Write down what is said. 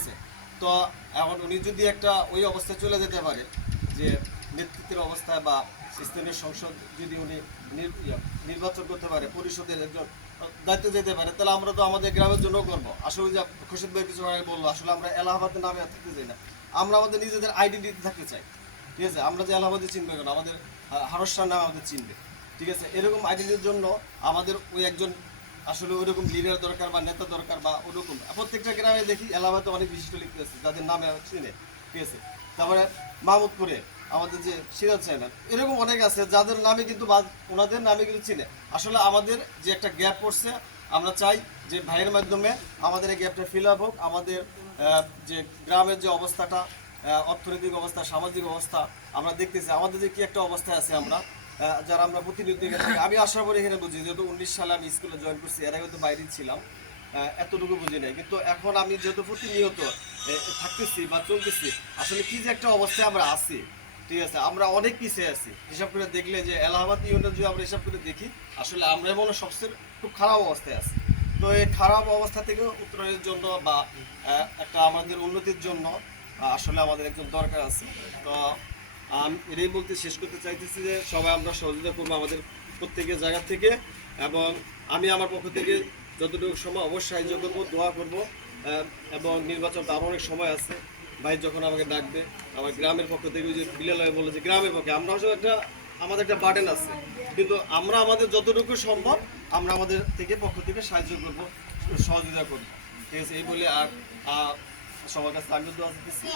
আছে। তো এখন উনি যদি একটা ওই অবস্থায় চলে যেতে পারে যে নেতৃত্বের অবস্থায় বা স্থানীয় সংসদ যদি উনি নির্বাচন করতে পারে, পরিষদের একজন দায়িত্ব যেতে পারে, তাহলে আমরা তো আমাদের গ্রামের জন্য করবো। আসলে যে খুরশিদ ভাই কিছু আগে বললো, আসলে আমরা এলাহাবাদের নামে থাকতে চাই না, আমরা আমাদের নিজেদের আইডেন্টিটি থাকতে চাই। ঠিক আছে, আমরা যে এলাহাবাদে চিনবে কেন, আমাদের হারস্যার নাম আমাদের চিনবে। ঠিক আছে, এরকম আইডেন্টিটির জন্য আমাদের ওই একজন আসলে ওইরকম লিডার দরকার বা নেতা দরকার বা ওরকম। প্রত্যেকটা গ্রামে দেখি এলাহাবাদে অনেক বিশিষ্ট লিখতে আছে যাদের নামে চিনে। ঠিক আছে, তারপরে মাহমুদপুরে আমাদের যে সিরাজ চ্যানেল, এরকম অনেক আছে যাদের নামে কিন্তু ওনাদের নামে কিন্তু চিনে। আসলে আমাদের যে একটা গ্যাপ পড়ছে, আমরা চাই যে ভাইয়ের মাধ্যমে আমাদের এই গ্যাপটা ফিল আপ হোক। আমাদের যে গ্রামের যে অবস্থাটা, অর্থনৈতিক অবস্থা, সামাজিক অবস্থা আমরা দেখতেছি, আমাদের যে কি একটা অবস্থায় আছে আমরা যারা আমরা প্রতিনিধি এখান থেকে, আমি আশা করি এখানে বুঝি, যেহেতু 19 সালে আমি স্কুলে জয়েন করছি, এর আগে তো বাইরেই ছিলাম, এতটুকু বুঝি নাই। কিন্তু এখন আমি যেহেতু প্রতিনিয়ত থাকতেছি বা চলতেছি, আসলে কি যে একটা অবস্থায় আমরা আছি। ঠিক আছে, আমরা অনেক পিছিয়ে আছি। হিসাব করে দেখলে যে এলাহাবাদ ইউনিয়ন যদি আমরা হিসাব করে দেখি, আসলে আমরা মনে সবচেয়ে খুব খারাপ অবস্থায় আছি। তো এই খারাপ অবস্থা থেকে উত্তরণের জন্য বা একটা আমাদের উন্নতির জন্য আসলে আমাদের একজন দরকার আছে। তো আমি এটাই বলতে শেষ করতে চাইতেছি যে সবাই আমরা সহযোগিতা করবো আমাদের প্রত্যেকের জায়গা থেকে, এবং আমি আমার পক্ষ থেকে যতটুকু সময় অবশ্যই সাহায্য করবো, দোয়া করবো। এবং নির্বাচন তো আরও অনেক সময় আছে, ভাই যখন আমাকে ডাকবে, আমার গ্রামের পক্ষ থেকে ওই যে বিলাল ভাই বলে যে গ্রামের পক্ষে আমরা আসলে একটা আমাদের একটা বার্ডেন আছে, কিন্তু আমরা আমাদের যতটুকু সম্ভব আমরা আমাদের থেকে পক্ষ থেকে সাহায্য করবো, সহযোগিতা করবো। ঠিক আছে, এই বলে আর সবার কাছে আমি দোয়া দিচ্ছি।